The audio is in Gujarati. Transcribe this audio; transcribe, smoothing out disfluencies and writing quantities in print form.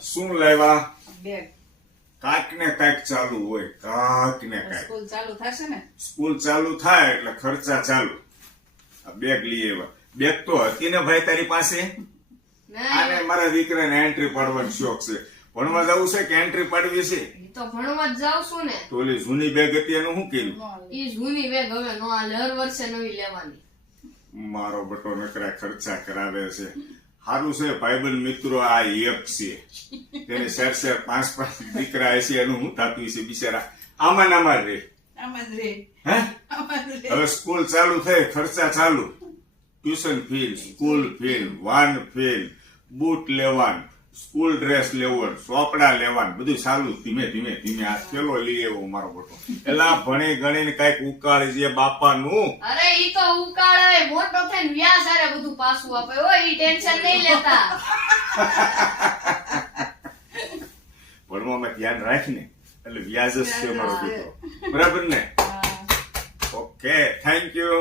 શું લાવ્યા? બેગ. કાંઈક ને કાંઈક ચાલુ હોય, કાંઈક ને કાંઈક. સ્કૂલ ચાલુ થશે ને? સ્કૂલ ચાલુ થાય એટલે ખર્ચા ચાલુ. આ બેગ લઈ આવ્યા. બેગ તો હતી ને ભાઈ તારી પાસે? આને મારા દીકરાને એન્ટ્રી પાડવાનો શોખ છે. ભણવા જવું છે કે એન્ટ્રી પાડવી છે? તો ભણવા જ જાવ છું ને. તો ઓલી જૂની બેગ હતી એનું શું કર્યું? ઈ જૂની બેગ હવે નો હાલે, હર વર્ષે નવી લેવાની. મારો બટો નકરા ખર્ચા કરાવે છે. સારું છે ભાઈબંધ મિત્રો આ એક છે, તેને શેર 5 દીકરા છે, એનું શું થતું છે બિચારા? આમાં ને આમાં રે. આમાં જ રે. હે આમાં જ રે. હવે સ્કૂલ ચાલુ થઈ, ખર્ચા ચાલુ. Tuition fee, school fee, van fee, boot લેવાનું, સ્કૂલ ડ્રેસ લેવાનું, ચોપડા લેવાનું, બધું ચાલુ. ધીમે ધીમે ધીમે આ પેલો લઈ આવ્યો મારો બટો. એલા ભણી ગણીને કઈક ઉકાળી છે બાપાનું. અરે ઈ તો ઉકાળે, મોટો થઈને વ્યાસ હારે બધું પાછું આપે. ઓ ઈ ટેન્શન નહીં લેતા. ભણવામાં ધ્યાન રાખીને એટલે વ્યાજ જ છે મારો દીકરો. બરાબર ને? Okay, thank you.